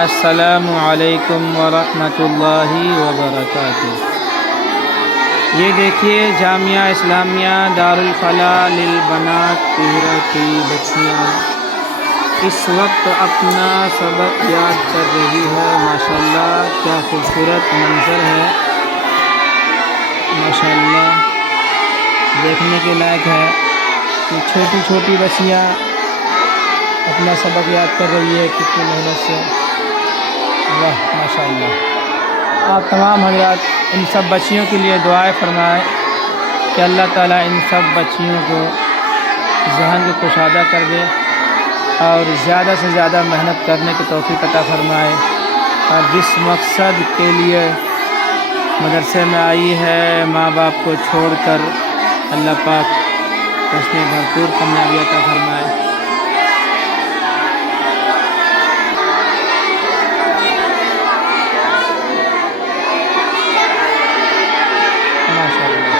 السلام علیکم ورحمۃ اللہ وبرکاتہ۔ یہ دیکھیے جامعہ اسلامیہ دارالفلاح للبنات طہرہ کی بچیاں اس وقت اپنا سبق یاد کر رہی ہے۔ ماشاءاللہ کیا خوبصورت منظر ہے، ماشاءاللہ دیکھنے کے لائق ہے کہ چھوٹی چھوٹی بچیاں اپنا سبق یاد کر رہی ہے کتنی محنت سے۔ واہ ماشاءاللہ۔ آپ تمام حضرات ان سب بچیوں کے لیے دعائیں فرمائیں کہ اللہ تعالیٰ ان سب بچیوں کو ذہن کو کشادہ کر دے اور زیادہ سے زیادہ محنت کرنے کی توفیق عطا فرمائے، اور جس مقصد کے لیے مدرسے میں آئی ہے ماں باپ کو چھوڑ کر، اللہ پاک اس میں بھرپور کامیابی عطا فرمائے۔ ماشاءاللہ۔